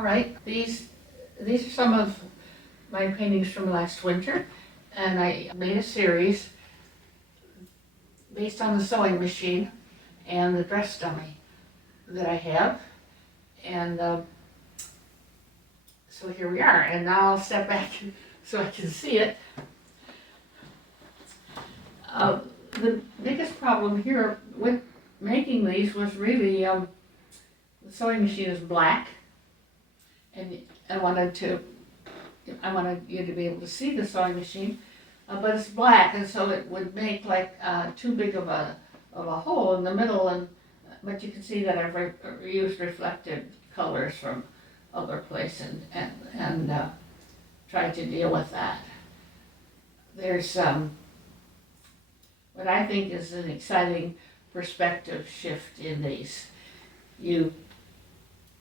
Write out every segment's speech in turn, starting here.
All right, these are some of my paintings from last winter, and I made a series based on the sewing machine and the dress dummy that I have. And so here we are, and now I'll step back so I can see it. The biggest problem here with making these was really the sewing machine is black, and I wanted you to be able to see the sewing machine, but it's black, and so it would make like too big of a hole in the middle. But you can see that I've used reflected colors from other places and tried to deal with that. There's what I think is an exciting perspective shift in these. You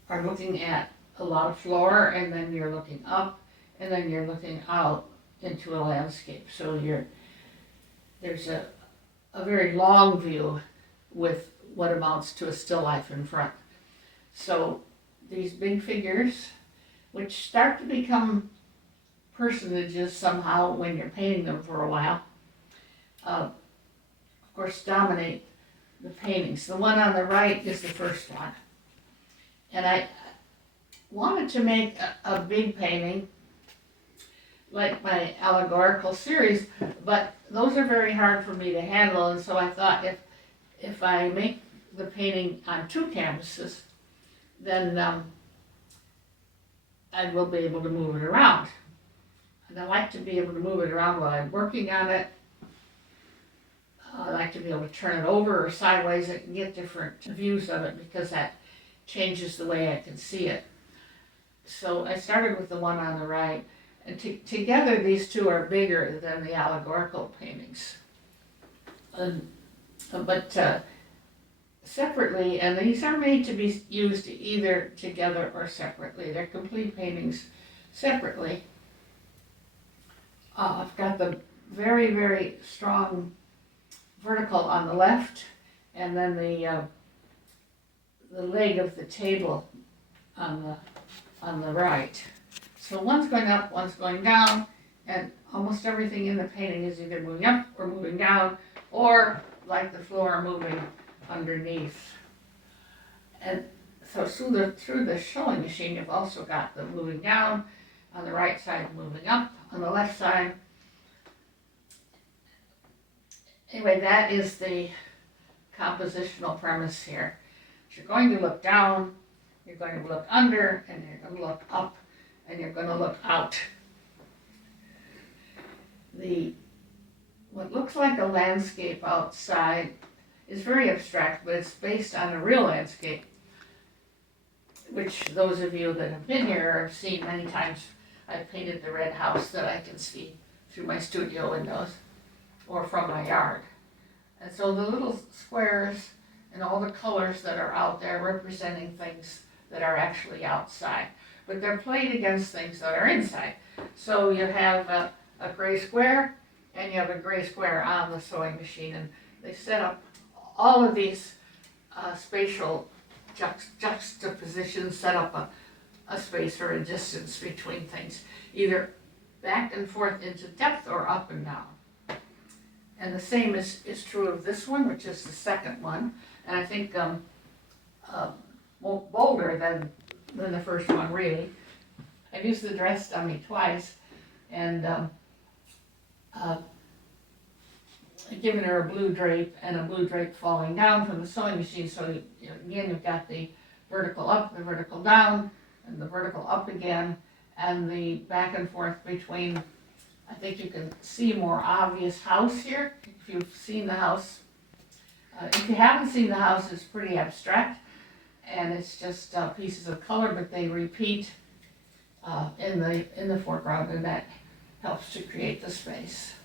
are looking at a lot of floor, and then you're looking up, and then you're looking out into a landscape. So there's a very long view with what amounts to a still life in front. So these big figures, which start to become personages somehow when you're painting them for a while, of course dominate the paintings. The one on the right is the first one. And I wanted to make a big painting like my allegorical series, but those are very hard for me to handle, and so I thought if I make the painting on two canvases, then I will be able to move it around. And I like to be able to move it around while I'm working on it. I like to be able to turn it over or sideways and get different views of it, because that changes the way I can see it. So I started with the one on the right, and together these two are bigger than the allegorical paintings. But separately, and these are made to be used either together or separately. They're complete paintings separately. I've got the very, very strong vertical on the left, and then the leg of the table on the right. So one's going up, one's going down, and almost everything in the painting is either moving up or moving down, or like the floor moving underneath. And so through the sewing machine, you've also got the moving down on the right side, moving up on the left side. Anyway, that is the compositional premise here. You're going to look down, you're going to look under, and you're going to look up, and you're going to look out. What looks like a landscape outside is very abstract, but it's based on a real landscape, which those of you that have been here have seen many times. I've painted the red house that I can see through my studio windows or from my yard. And so the little squares and all the colors that are out there representing things that are actually outside, but they're played against things that are inside. So you have a gray square, and you have a gray square on the sewing machine, and they set up all of these spatial juxtapositions, set up a space or a distance between things, either back and forth into depth or up and down. And the same is true of this one, which is the second one, and I think bolder than the first one, really. I've used the dress dummy twice, and given her a blue drape and a blue drape falling down from the sewing machine. So again, you've got the vertical up, the vertical down, and the vertical up again, and the back and forth between. I think you can see more obvious house here if you've seen the house. If you haven't seen the house, it's pretty abstract, and it's just pieces of color, but they repeat in the foreground, and that helps to create the space.